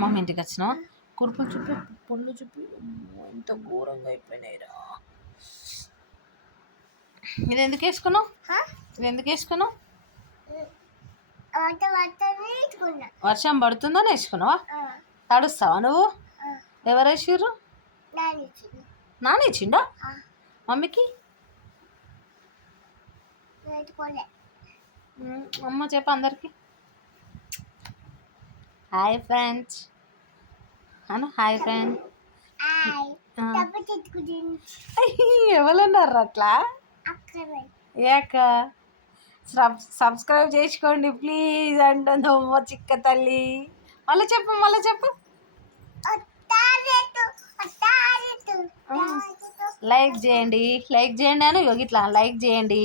Mummy ఇంటికి వచ్చినావా? కురుపులు చూపి, పొళ్ళు చూపి. ఎంత ఘోరంగా అయిపోయినాయిరా. ఇది ఎందుకు వేసుకున్నావు? వర్షం పడుతుందని వేసుకున్నావా? తడుస్తావా నువ్వు? ఎవరు వేసిర్రు? నాన్న ఇచ్చిండా మమ్మీకి? అమ్మ చెప్ప అందరికి హాయ్ ఫ్రెండ్స్ అను. Hi friends. ఎవరన్నారు అట్లా? ఏక సబ్స్క్రైబ్ చేసుకోండి ప్లీజ్ అంటుంది అమ్మ చిక్క తల్లి. మళ్ళీ చెప్పు. లైక్ చేయండి అని ఇట్లా లైక్ చేయండి.